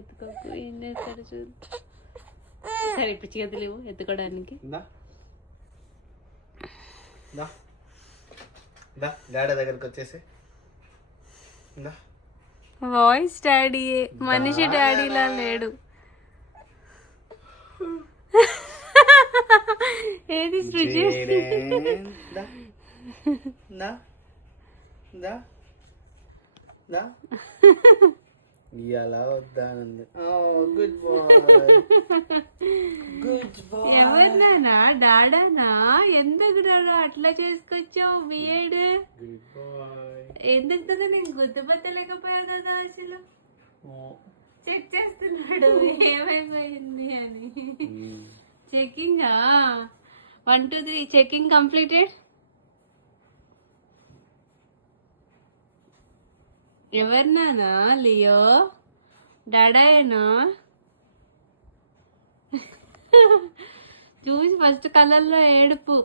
ఎత్తుకోకు ఎత్తుకోకు ఏం చేస్తాడు చూడు. సరే పిచ్చి గది లేవు ఎత్తుకోవడానికి. డాడీ దగ్గరికి వచ్చేసి వాయిస్ డాడీ మనిషి డాడీలా లేడు. ఏది ఇలా వద్దానంది. Good boy good boy. ఎవరినానా డాడానా? ఎందుకు డాడా అట్లా చేసుకొచ్చావు బిఏడ్? Good bye. ఎందుకు కదా నేను గుర్తుపట్టలేకపోయా కదా అసలు. చెక్ చేస్తున్నాడు ఏమైపోయింది అని. Checking 1 2 3 checking completed. ఎవరినానా? లియో డాడాయేనా? చూసి ఫస్ట్ కలర్లో ఏడుపు.